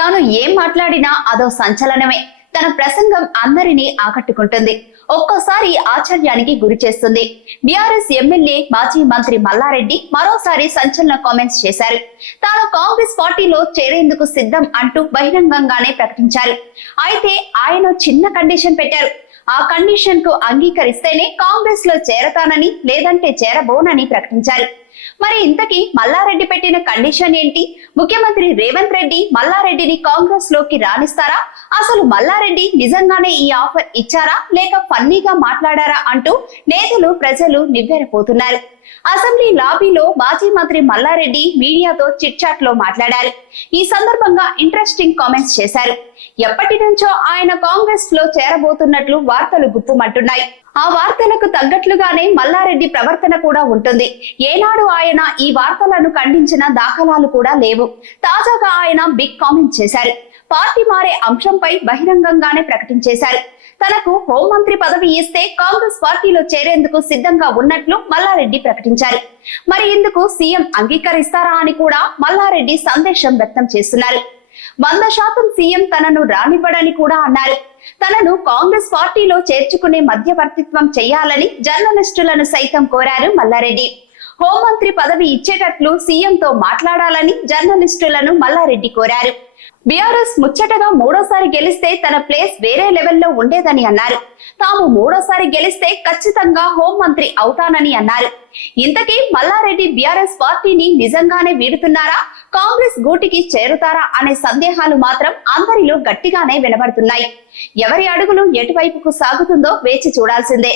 తాను ఏం మాట్లాడినా అదో సంచలనమే. తన ప్రసంగం అందరినీ ఆకట్టుకుంటుంది. ఒక్కోసారి ఆశ్చర్యానికి గురి చేస్తుంది. బీఆర్ఎస్ ఎమ్మెల్యే మాజీ మంత్రి మల్లారెడ్డి మరోసారి సంచలన కామెంట్స్ చేశారు. తాను కాంగ్రెస్ పార్టీలో చేరేందుకు సిద్ధం అంటూ బహిరంగంగానే ప్రకటించారు. అయితే ఆయన చిన్న కండిషన్ పెట్టారు. ఆ కండిషన్కు అంగీకరిస్తేనే కాంగ్రెస్లో చేరతానని లేదంటే చేరబోనని ప్రకటించారు. మరి ఇంతకీ మల్లారెడ్డి పెట్టిన కండిషన్ ఏంటి? ముఖ్యమంత్రి రేవంత్ రెడ్డి మల్లారెడ్డిని కాంగ్రెస్లోకి రాణిస్తారా అసలు మల్లారెడ్డి నిజంగానే ఈ ఆఫర్ ఇచ్చారా? లేక ఫన్నీగా మాట్లాడారా అంటూ నేతలు ప్రజలు నివ్వెరపోతున్నారు. అసెంబ్లీ లాబీలో మాజీ మంత్రి మల్లారెడ్డి మీడియాతో చిట్ చాట్లో మాట్లాడారు. ఈ సందర్భంగా ఇంట్రెస్టింగ్ కామెంట్స్ చేశారు. ఎప్పటి నుంచో ఆయన కాంగ్రెస్లో చేరబోతున్నట్లు వార్తలు గుప్పుమంటున్నాయి ఆ వార్తలకు తగ్గట్లుగానే మల్లారెడ్డి ప్రవర్తన కూడా ఉంటుంది. ఏనాడు ఆయన ఈ వార్తలను ఖండించిన దాఖలాలు కూడా లేవు. తాజాగా ఆయన బిగ్ కామెంట్ చేశారు. పార్టీ మారే అంశంపై బహిరంగంగానే ప్రకటించేశారు. తనకు హోంమంత్రి పదవి ఇస్తే కాంగ్రెస్ పార్టీలో చేరేందుకు సిద్ధంగా ఉన్నట్లు మల్లారెడ్డి ప్రకటించారు. మరి ఇందుకు సీఎం అంగీకరిస్తారా అని కూడా మల్లారెడ్డి సందేశం వ్యక్తం చేస్తున్నారు. వంద శాతం సీఎం తనను రానివ్వడని కూడా అన్నారు. తనను కాంగ్రెస్ పార్టీలో చేర్చుకునే మధ్యవర్తిత్వం చేయాలని జర్నలిస్టులను సైతం కోరారు మల్లారెడ్డి. హోంమంత్రి పదవి ఇచ్చేటట్లు సీఎంతో మాట్లాడాలని జర్నలిస్టులను మల్లారెడ్డి కోరారు. బీఆర్ఎస్ ముచ్చటగా మూడోసారి గెలిస్తే తన ప్లేస్ వేరే లెవెల్లో ఉండేదని అన్నారు. తాము మూడోసారి గెలిస్తే ఖచ్చితంగా హోంమంత్రి అవుతానని అన్నారు. ఇంతకీ మల్లారెడ్డి బీఆర్ఎస్ పార్టీని నిజంగానే వీడుతున్నారా? కాంగ్రెస్ గూటికి చేరుతారా అనే సందేహాలు మాత్రం అందరిలో గట్టిగానే వినబడుతున్నాయి. ఎవరి అడుగులు ఎటువైపుకు సాగుతుందో వేచి చూడాల్సిందే.